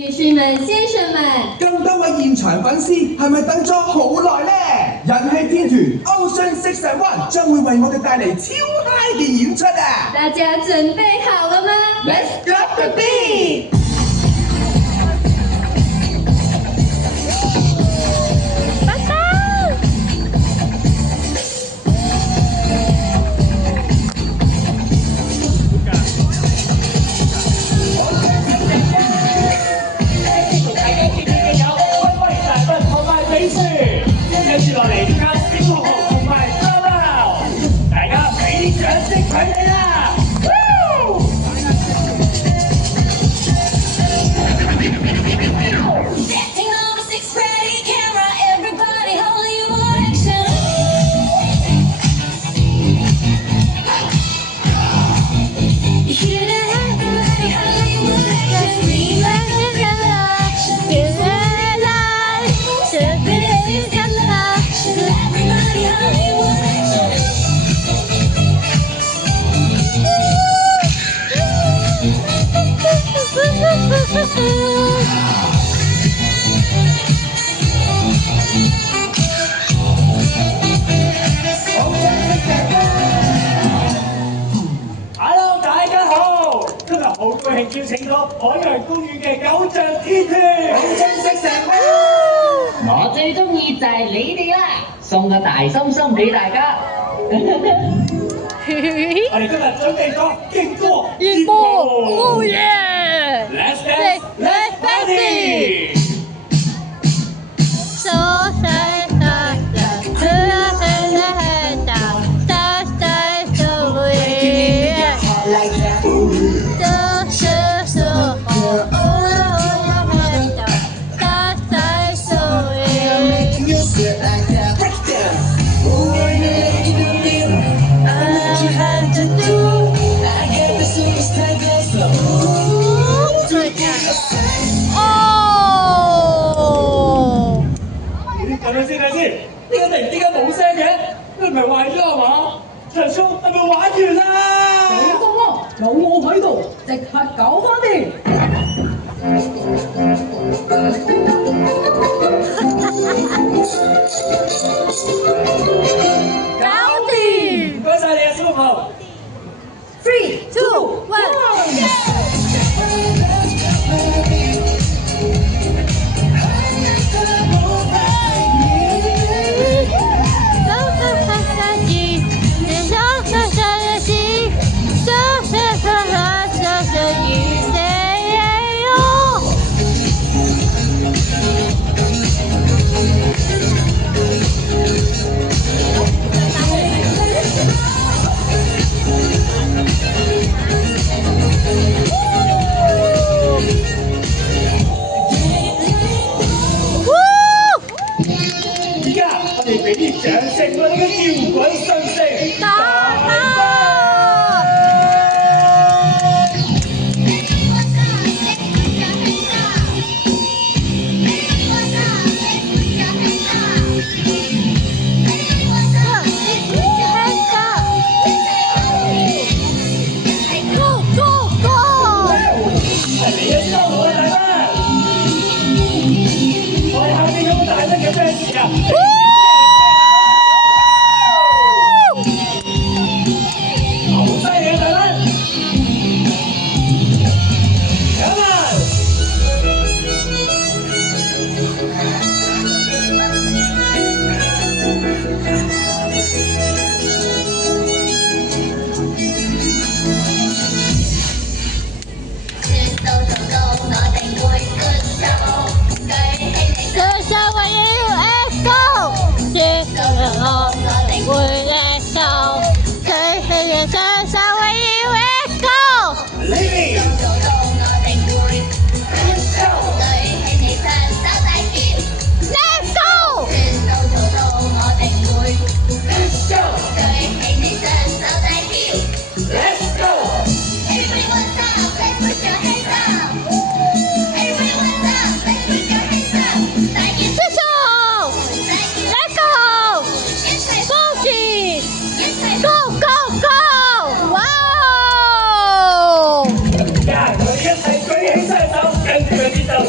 女士們、先生們，咁多位現場粉絲係咪等咗好耐呢？人氣天團 Ocean 601將會為我哋帶嚟超嗨嘅演出啊！大家準備好了嗎 Let's drop the beat！跟住落嚟，加小豪同埋沙包，大家俾啲掌聲佢哋啦！Hello， 大家好！今日好高興邀請到海洋公園嘅偶像天團我最中意就係你哋啦，送個大心心俾大家。我哋今日準備咗勁歌熱播，Oh yeah！ Let's dance, let's party！ 等先，點解冇聲嘅？你唔係壞咗係嘛？場 show 係咪玩完啦？放心啦，有我喺度，即刻搞翻掂。搞掂！唔該曬你啊，小朋友。 3、2、1。俾啲掌聲我哋嘅搖滾新星大家！係你嘅收我大家！我哋下面有個大聲嘅 fans 啊！ So what you let's go!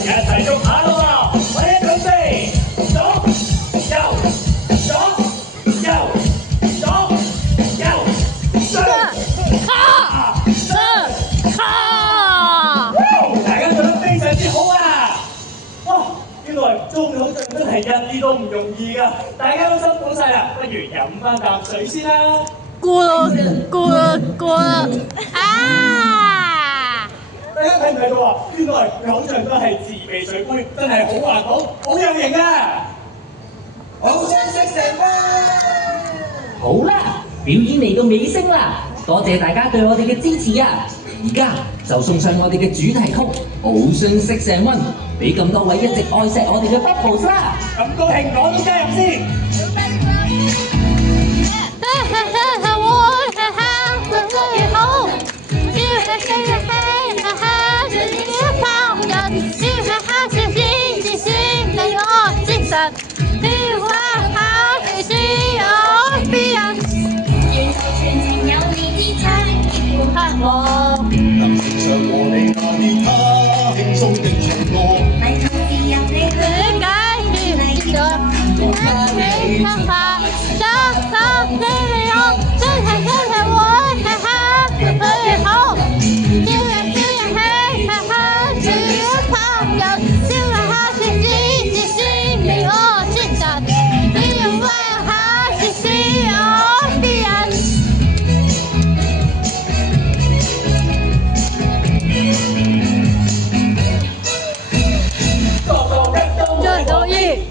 一齊喐下咯喎！我一準備，左右左右左右上大家做得非常之好啊！哇！原來做偶像真係一啲都唔容易㗎，大家都辛苦晒啦，不如飲翻啖水先啦。大家睇唔睇到啊？原來偶像都係自備水杯，真係好環保，好有型啊！偶像食成灣。好啦，表演嚟到尾聲啦，多謝大家對我哋嘅支持啊！而家就送上我哋嘅主題曲《偶像食成溫》，俾咁多位一直愛錫我哋嘅 Bubbles 啦！咁高興，我都加入先。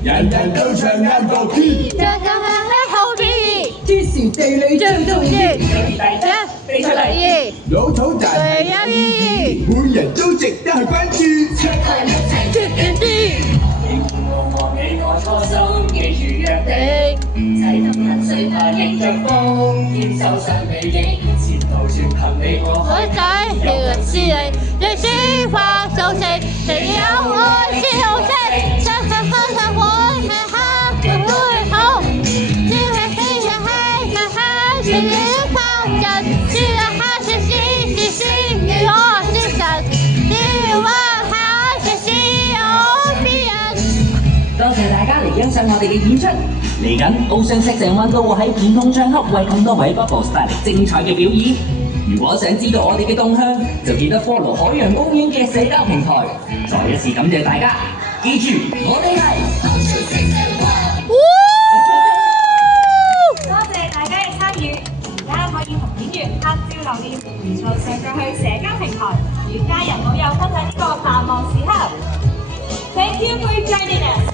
人人都唱啱個 key， 天時地利最重要，俾出嚟。老土就係有意義，每人都值得去關注。你我初心，記住約定，齊同行最怕迎着風，堅守新美景，前途全憑你我。多謝大家嚟欣賞我哋嘅演出，嚟緊奧尚石成灣都會喺唔同場合為咁多位 Bubbles 帶嚟精彩嘅表演。如果想知道我哋嘅動向，就記得 follow 海洋公園嘅社交平台。再一次感謝大家，記住我哋係多謝大家嘅參與，而家可以同演員拍照留念，隨上載去社交平台，與家人好友分享呢個難忘時刻。Thank you for joining us.